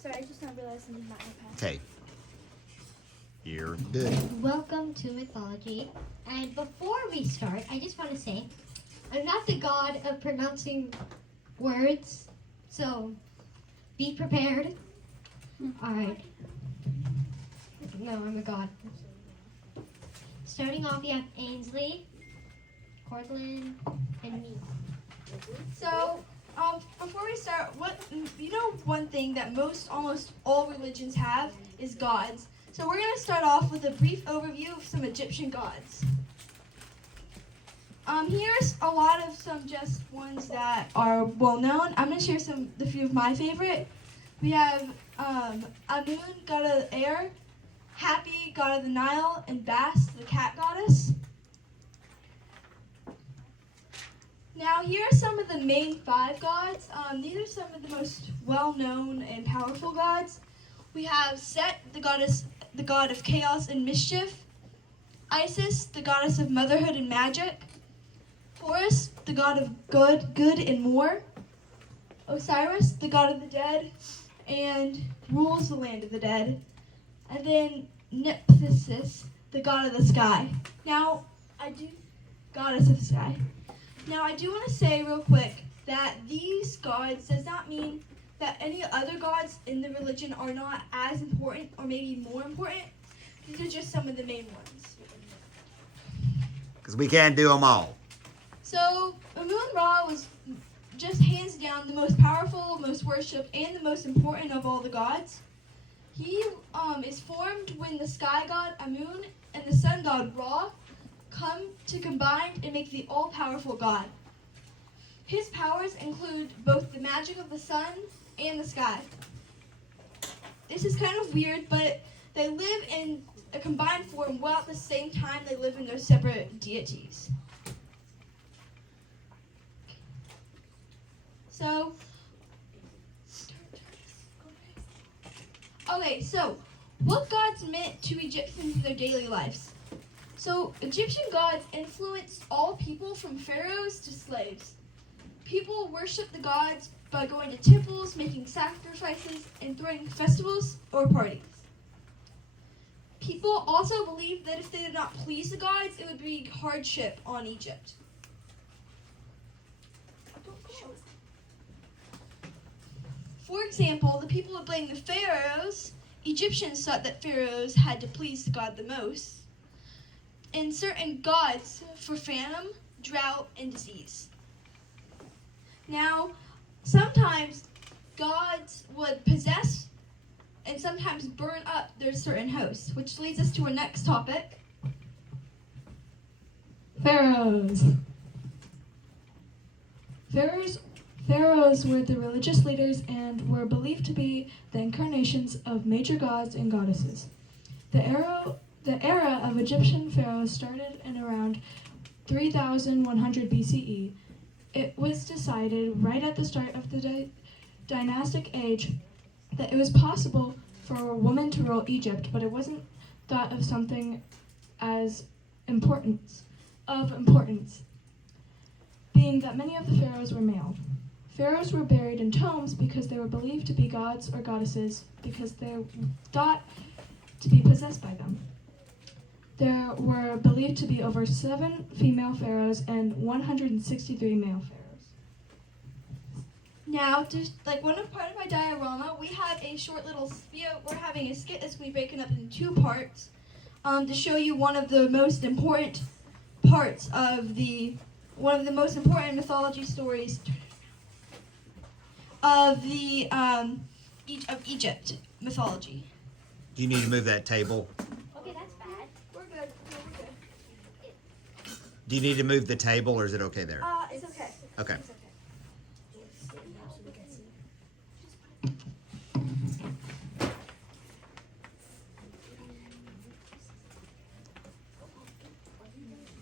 Sorry, I just now realized I need my iPad. Okay. You're good. Welcome to Mythology. And before we start, I just want to say, I'm not the god of pronouncing words, so be prepared. Alright. No, I'm a god. Starting off, we have Ainsley, Cortland, and me. So, before we start, one thing that almost all religions have is gods. So we're going to start off with a brief overview of some Egyptian gods. Here's a lot of some just ones that are well known. I'm going to share the few of my favorite. We have Amun, god of the air, Happy, god of the Nile, and Bast, the cat goddess. Now, here are some of the main 5 gods. These are some of the most well-known and powerful gods. We have Set, the god of chaos and mischief. Isis, the goddess of motherhood and magic. Horus, the god of good and war. Osiris, the god of the dead, and rules the land of the dead. And then Nephthys, the god of the sky. Goddess of the sky. Now, I do want to say real quick that these gods does not mean that any other gods in the religion are not as important or maybe more important. These are just some of the main ones. Because we can't do them all. So, Amun-Ra was just hands down the most powerful, most worshipped, and the most important of all the gods. He is formed when the sky god Amun and the sun god Ra come to combine and make the all-powerful god. His powers include both the magic of the sun and the sky. This is kind of weird, but they live in a combined form while at the same time they live in their separate deities. So, what gods meant to Egyptians in their daily lives? So, Egyptian gods influenced all people from pharaohs to slaves. People worshiped the gods by going to temples, making sacrifices, and throwing festivals or parties. People also believed that if they did not please the gods, it would be hardship on Egypt. For example, the people would blame the pharaohs. Egyptians thought that pharaohs had to please the god the most, and certain gods for famine, drought, and disease. Now, sometimes gods would possess and sometimes burn up their certain hosts, which leads us to our next topic. Pharaohs. Pharaohs were the religious leaders and were believed to be the incarnations of major gods and goddesses. The era of Egyptian pharaohs started in around 3100 BCE. It was decided right at the start of the dynastic age that it was possible for a woman to rule Egypt, but it wasn't thought of something as importance, being that many of the pharaohs were male. Pharaohs were buried in tombs because they were believed to be gods or goddesses because they were thought to be possessed by them. There were believed to be over 7 female pharaohs and 163 male pharaohs. Now, just like part of my diorama, we have a short little we're having a skit that's going to be broken up into 2 parts to show you one of the most important parts of one of the most important mythology stories of Egypt mythology. Do you need to move that table? Okay, that's bad. We're good. No, we're good. Do you need to move the table, or is it okay there? It's okay. Okay. It's okay.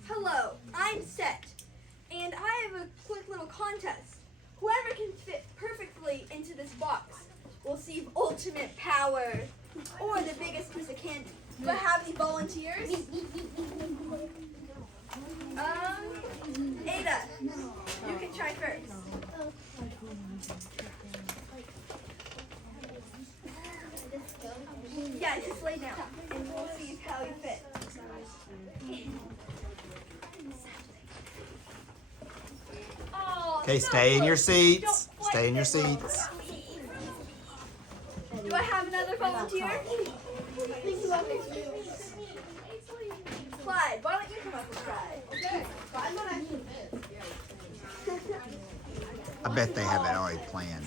Hello, I'm Set, and I have a quick little contest. Whoever can fit perfectly into this box will receive ultimate power, or the biggest piece of candy. Do I have any volunteers? Ada, you can try first. Yeah, just lay down, and we'll see how you fit. Oh, Okay, so stay in your close. seats. Don't quite Stay in your fit wrong. seats. Do I have another volunteer? Clyde, why don't you come up and try? Okay. I'm not actually I bet they have it already planned.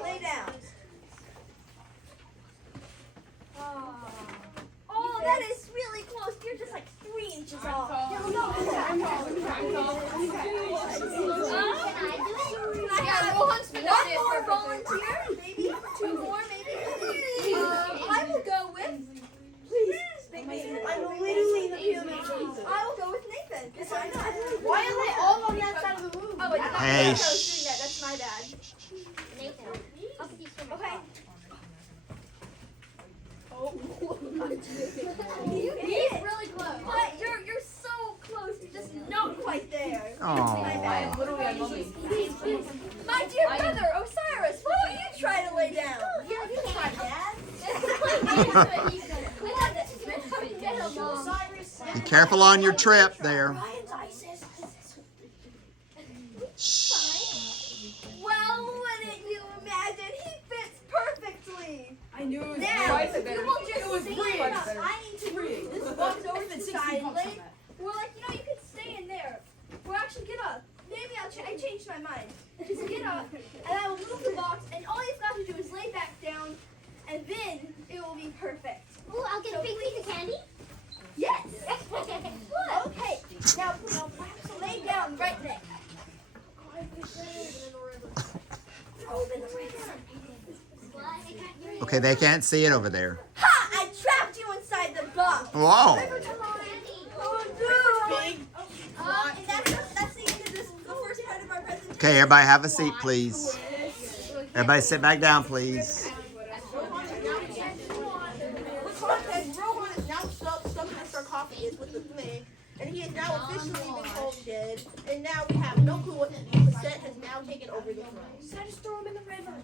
lay down. Oh, that is really close. You're just like 3 inches off. I'm tall. Can I have one more volunteer? Maybe 2 more, maybe. I will go with. Please, Big Nathan. I'm literally the human. I will go with Nathan. Because I know. Why are they all on the outside of the room? Oh, wait, Hey, I was doing that. That's my bad. Okay. You hit it. Really close. But you're so close to just not quite there. Oh. My bad. Literally, I'm moving. My dear brother, Osiris, why don't you try to lay down? Yeah, you can try, Dad. Be careful on your trip there. Well, wouldn't you imagine? He fits perfectly. I knew it was Now, twice you better. will just It was stand twice up. better. I need to move this box over to the side. We're like, you could stay in there. We're actually, get up. Maybe I changed my mind. Just get up, and I will move the box, and all you've got to do is lay back down, and then it will be perfect. Ooh, I'll get a big piece of candy. Yes! Okay, now lay down right there. Okay, they can't see it over there. Ha! I trapped you inside the box. Whoa. Oh, no! And that's the end of the first part of our presentation. Okay, everybody have a seat, please. Everybody sit back down, please. Rohan is now stuck in a sarcophagus with the thing, and he is now officially been called dead, and now we have no clue what to do. The set has now taken over the throne. So I just throw him in the river.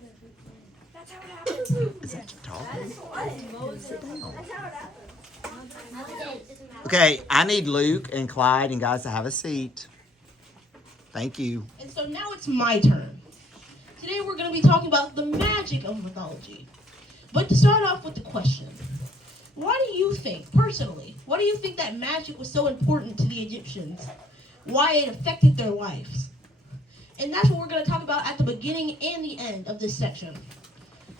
That's how it happens. Is that tall? That's how it happens. Okay, I need Luke and Clyde and guys to have a seat. Thank you. And so now it's my turn. Today we're going to be talking about the magic of mythology. But to start off with the question, why do you think, personally, why do you think that magic was so important to the Egyptians? Why it affected their lives? And that's what we're going to talk about at the beginning and the end of this section.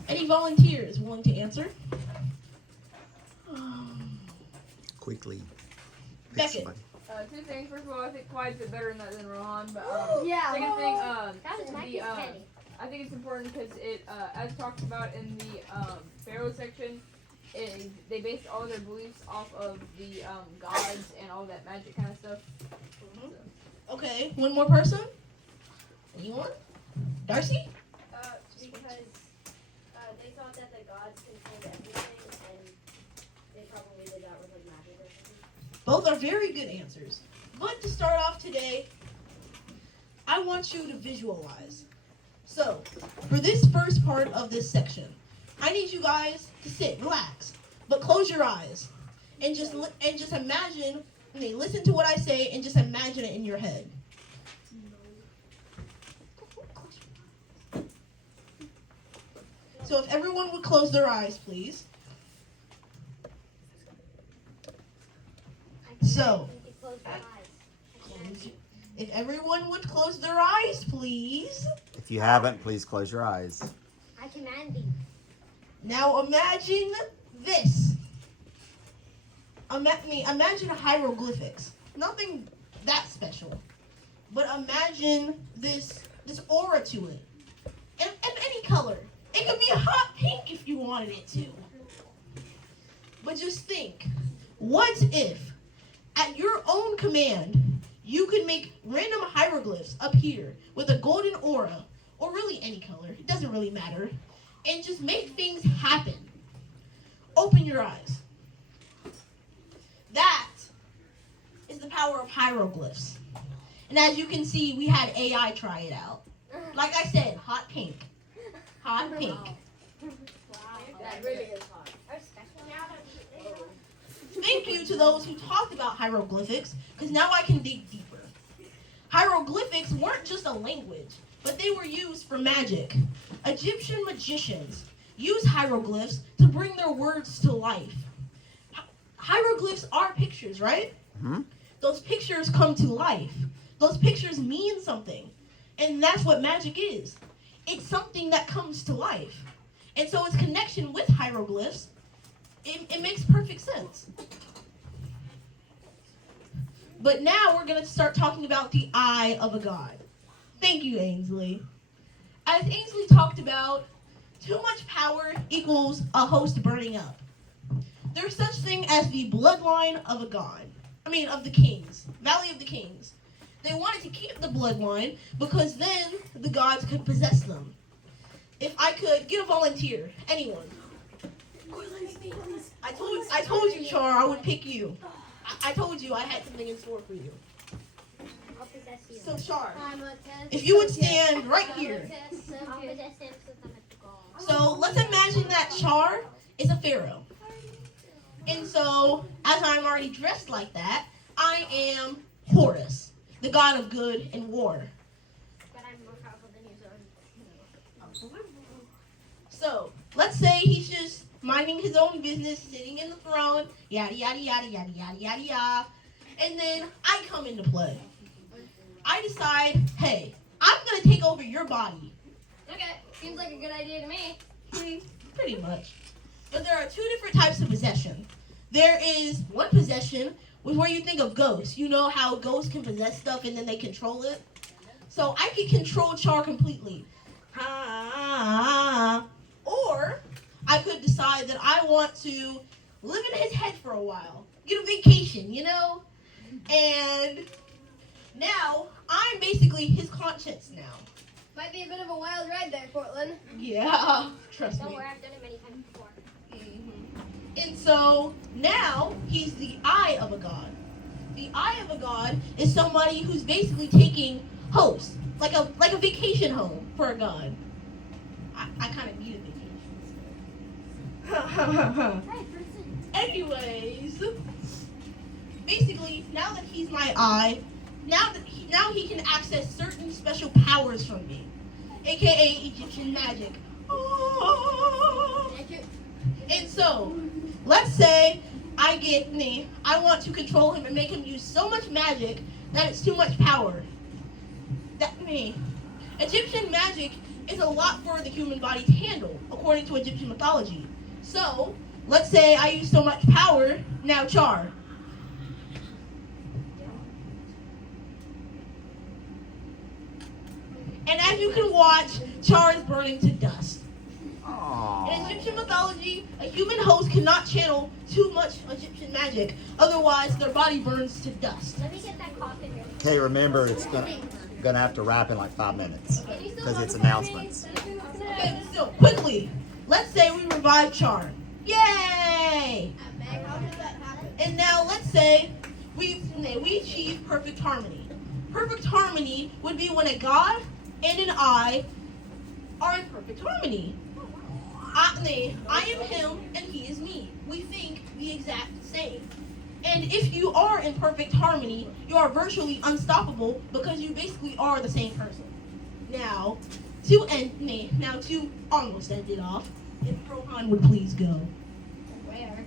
Any volunteers willing to answer? Quickly. Pick Beckett. somebody. 2 things. First of all, I think Clyde's bit better in that than Rohan. But Yeah. second thing, That was my piece of candy. I think it's important because it, as talked about in the Pharaoh section, they based all their beliefs off of the gods and all that magic kind of stuff. Okay, one more person? Anyone? Darcy? Because they thought that the gods controlled everything, and they probably did that with like magic or something. Both are very good answers. But to start off today, I want you to visualize. So, for this first part of this section, I need you guys to sit, relax, but close your eyes and just imagine. Listen to what I say and just imagine it in your head. So if everyone would close their eyes, please. So, if everyone would close their eyes, please. If you haven't, please close your eyes. I command thee. Now imagine this. Imagine hieroglyphics. Nothing that special. But imagine this aura to it. And any color. It could be a hot pink if you wanted it to. But just think, what if, at your own command, you could make random hieroglyphs appear with a golden aura, or really any color, it doesn't really matter, and just make things happen. Open your eyes. That is the power of hieroglyphs. And as you can see, we had AI try it out. Like I said, hot pink. Hot pink. That really is hard. Thank you to those who talked about hieroglyphics, because now I can dig deeper. Hieroglyphics weren't just a language, but they were used for magic. Egyptian magicians used hieroglyphs to bring their words to life. Hieroglyphs are pictures, right? Hmm? Those pictures come to life. Those pictures mean something. And that's what magic is. It's something that comes to life. And so its connection with hieroglyphs, it makes perfect sense. But now we're going to start talking about the eye of a god. Thank you, Ainsley. As Ainsley talked about, too much power equals a host burning up. There's such thing as the bloodline of a god. Of the kings. Valley of the Kings. They wanted to keep the bloodline because then the gods could possess them. If I could get a volunteer, anyone. I told you, Char, I would pick you. I told you I had something in store for you. I'll possess you. So, Char, I'm a test. if you would stand right here. I'll possess him since I'm at the goal. So, let's imagine that Char is a pharaoh. And so, as I'm already dressed like that, I am Horus, the god of good and war. But I'm more powerful than you, So, let's say he's just minding his own business, sitting in the throne, yada, yada, yada, yada, yada, yada, yada. And then I come into play. I decide, hey, I'm going to take over your body. Okay, seems like a good idea to me. Pretty much. But there are two different types of possession. There is one possession where you think of ghosts. You know how ghosts can possess stuff and then they control it? So I can control Char completely. Or I could decide that I want to live in his head for a while. Get a vacation, you know? And now I'm basically his conscience now. Might be a bit of a wild ride there, Cortland. Yeah, trust Don't me. worry, I've done it many times before. And so now he's the eye of a god. The eye of a god is somebody who's basically taking host, like a vacation home for a god. I kind of need a vacation. Anyways, basically now that he's my eye, now he can access certain special powers from me, aka Egyptian magic. And so, let's say I want to control him and make him use so much magic that it's too much power. Egyptian magic is a lot for the human body to handle, according to Egyptian mythology. So, let's say I use so much power, now Char. And as you can watch, Char is burning to dust. In Egyptian mythology, a human host cannot channel too much Egyptian magic, otherwise their body burns to dust. Let me get that coffin ready. Okay, remember it's gonna have to wrap in like 5 minutes because it's announcements. Okay, so quickly, let's say we revive Char. Yay! And now let's say we achieve perfect harmony. Perfect harmony would be when a god and an I are in perfect harmony. I am him and he is me. We think the exact same. And if you are in perfect harmony, you are virtually unstoppable because you basically are the same person. Now, to almost end it off, if Rohan would please go. Where?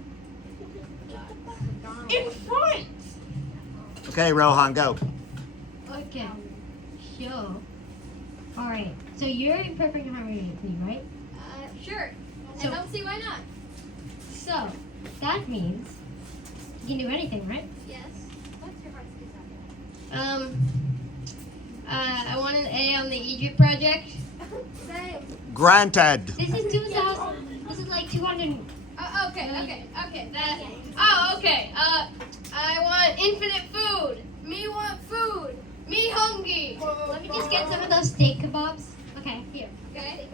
In front! Okay, Rohan, go. Okay, sure. Alright, so you're in perfect harmony with me, right? Sure. I don't see why not. So, that means you can do anything, right? Yes. What's your heart's desire? I want an A on the Egypt project. desire? Granted. This is 2,000. This is like 200. Okay. That. Oh, okay. I want infinite food. Me want food. Me hungry. Let me just get some of those steak kebabs. Okay, here. Okay.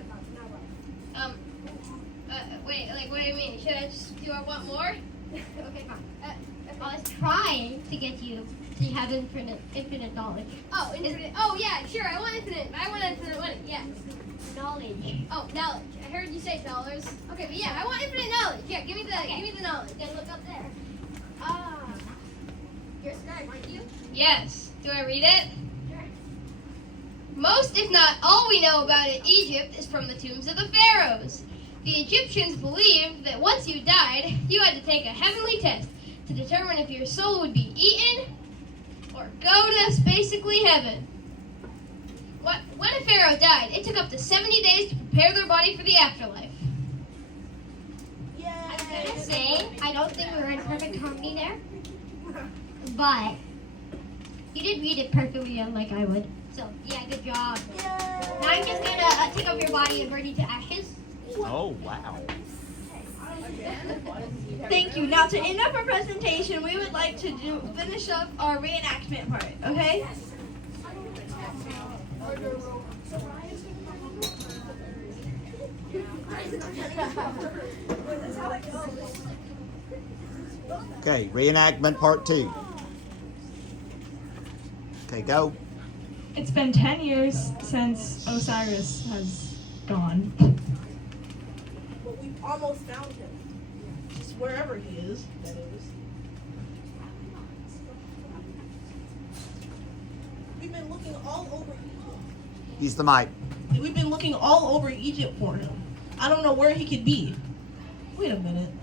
Wait. Like, what do you mean? Do I want more? Okay, fine. I was trying to get you to have infinite knowledge. Oh, infinite. Oh, yeah, sure. I want infinite money. Yeah. knowledge. Oh, knowledge. I heard you say dollars. Okay, but yeah, I want infinite knowledge. Yeah, give me the knowledge. Then look up there. Your scribe, aren't you? Yes. Do I read it? Sure. Most, if not all we know about Egypt is from the tombs of the pharaohs. The Egyptians believed that once you died, you had to take a heavenly test to determine if your soul would be eaten or go to basically heaven. When a pharaoh died, it took up to 70 days to prepare their body for the afterlife. I'm gonna say, I don't think we were in perfect harmony there. But you did read it perfectly unlike I would. So, yeah, good job. Now I'm just gonna take up your body and burn you to ashes. Oh, wow. Thank you. Now to end up our presentation, we would like to finish up our reenactment part, okay? Okay, reenactment part 2. Okay, go. It's been 10 years since Osiris has gone. But we've almost found him. Just wherever he is, that is. We've been looking all over Egypt. Use the mic. We've been looking all over Egypt for him. I don't know where he could be. Wait a minute.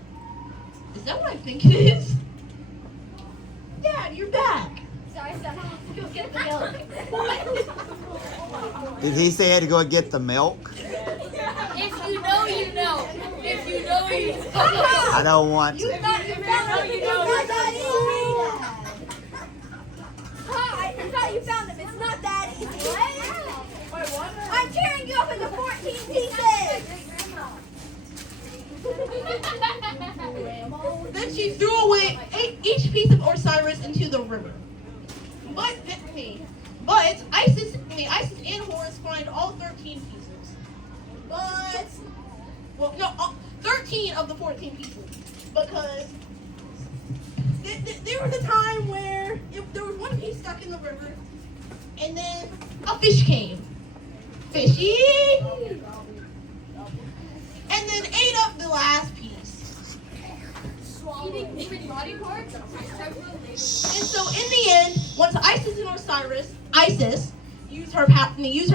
Is that what I think it is? Dad, you're back. Sorry, son. Go get the milk. Did he say he had to go and get the milk? If you know, you know. If you know, you know. I don't want to. Hi, I thought you found him. It's not that easy. I'm tearing you up into 14 pieces. Then she threw away each piece of Osiris into the river. But Isis and Horus find all 13 pieces. But, well, no, 13 of the 14 pieces. Because there was a time where there was one piece stuck in the river, and then a fish came. Fishy! And then ate up the last piece. Eating human body parts? And so in the end, once Isis and Isis used her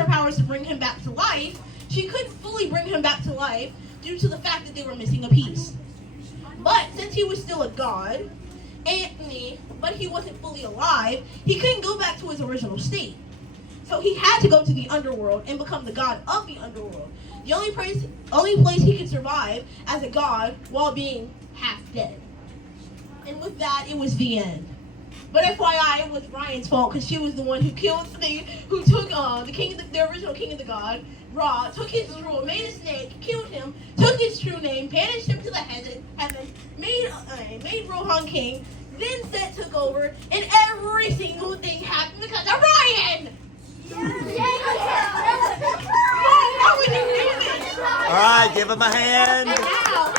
powers to bring him back to life, she couldn't fully bring him back to life due to the fact that they were missing a piece. But since he was still a god, but he wasn't fully alive, he couldn't go back to his original state. So he had to go to the underworld and become the god of the underworld. The only place he could survive as a god while being half dead. And with that, it was the end. But FYI, it was Ryan's fault because she was the one who took the original king of the god, Ra, took his jewel, made a snake, killed him, took his true name, banished him to the heaven, made Rohan king, then Set took over, and every single thing happened because of Ryan! Why would you do this? All right, give him a hand. Now,